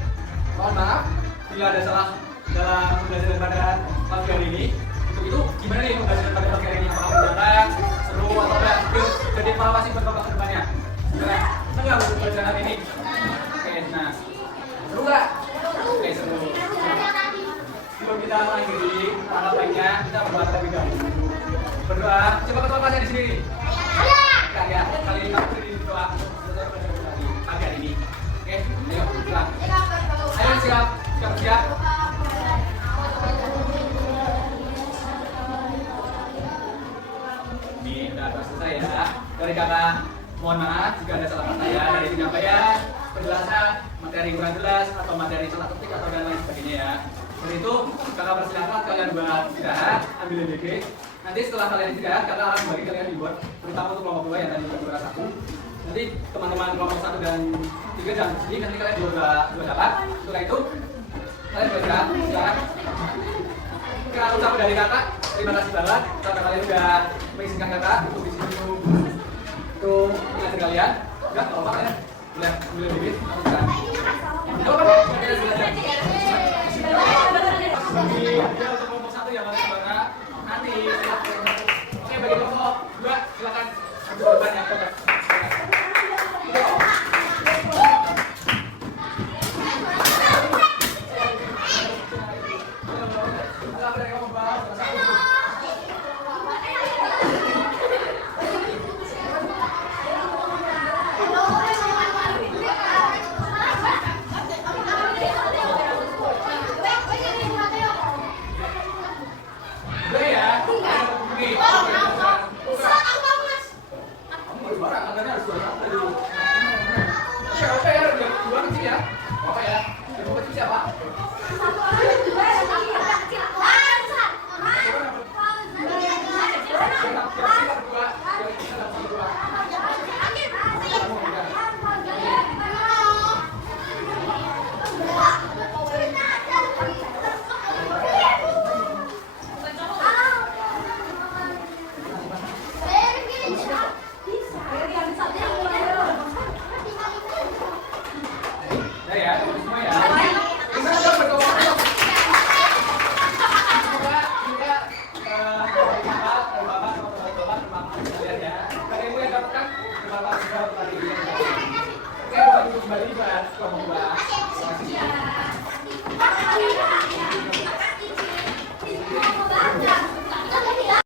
mohon maaf bila ada salah dalam pembelajaran pada pagi hari ini. Untuk itu gimana nih pembelajaran pada pagi hari ini? Apakah menyenangkan, seru atau enggak? Yuk, jadi evaluasi buat Bapak ke depannya. Gimana? Senang nggak untuk pembelajaran hari ini? Oke, nah seru nggak? Oke, seru. Sebelum kita mengakhiri tanggapannya, kita berdoa terlebih dahulu. Berdoa, coba ketua kelasnya di sini. Ya, kali ini kamu berdiri di doa selesai pembelajaran tadi pagi hari ini. Oke, ayo, pulang. Ayo, siap. Ini udah selesai ya. Dari kakak, mohon maaf jika ada salah kata ya dari penyampaian, penjelasan, materi kurang jelas atau materi salah ketik atau dan lain sebagainya ya. Dari itu, kakak persilakan kalian buat istirahat, ambil DBG. Nanti setelah kalian istirahat, kakak akan bagi kalian reward, terutama untuk kelompok 2 yang tadi juara 1. Nanti teman-teman kelompok 1 dan 3 jangan sedih, nanti kalian dua dapat. Setelah itu kalian bergerak. Silakan. Kita ucap dari kakak. Terima kasih banget karena kalian sudah mengizinkan kakak untuk di sini untuk mengajar kalian. Enggak apa-apa kalian. Boleh dikit. Coba kalian belajar. Dia untuk kelompok 1 yang paling bangga. Nanti oke bagi kelompok 2 silakan untuk depan yang coba. Oke, bukan untuk kembali ke kelompok 2.